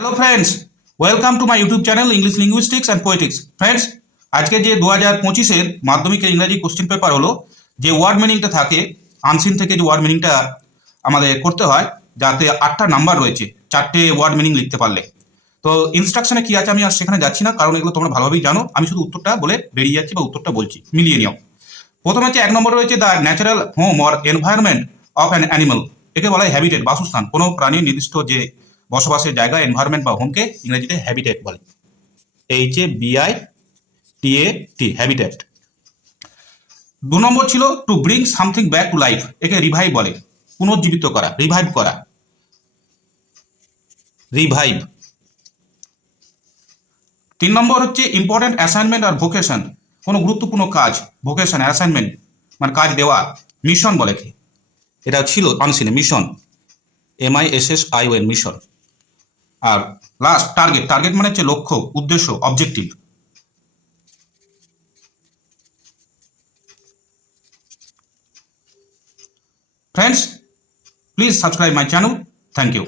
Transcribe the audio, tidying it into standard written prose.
Hello friends, welcome to my YouTube channel English linguistics and Poetics. Friends, আজকে যে 2025-এর মাধ্যমিকের ইংরাজি কোশ্চেন পেপার হলো, যে ওয়ার্ড মিনিংটা থাকে আনসিন থেকে, যে ওয়ার্ড মিনিংটা আমাদের করতে হয়, যাতে 8টা নাম্বার রয়েছে, 4টে ওয়ার্ড মিনিং লিখতে পারলে। তো ইনস্ট্রাকশনে কি আছে আমি আর সেখানে যাচ্ছি না, কারণ এগুলো তোমরা ভালোভাবেই জানো। আমি শুধু উত্তরটা বলে বেরিয়ে যাচ্ছি বা উত্তরটা বলছি, মিলিয়ে নিও। প্রথমে হচ্ছে 1 নম্বর রয়েছে the natural home or environment of an animal. একে বলা হয় হ্যাবিটেট, বাসস্থান। কোনো প্রাণীর নির্দিষ্ট যে বসবাসের জায়গা, এনভায়রনমেন্ট বা হোমকে ইংরেজিতে হ্যাবিটেট বলে। HABITAT, habitat. 2 নম্বর ছিল to bring something back to life. একে রিভাইভ বলে, পুনর্জীবিত করা, রিভাইভ করা, রিভাইভ। 3 নম্বর হচ্ছে ইম্পর্টেন্ট অ্যাসাইনমেন্ট আর ভোকেশন। কোনো গুরুত্বপূর্ণ কাজ, ভোকেশন, অ্যাসাইনমেন্ট মানে কাজ দেওয়া, মিশন বলে। এটা ছিল অনসিনে মিশন, MISSION, মিশন। আর লাস্ট টার্গেট, টার্গেট মানে হচ্ছে লক্ষ্য, উদ্দেশ্য, objective. Friends, please subscribe my channel. Thank you.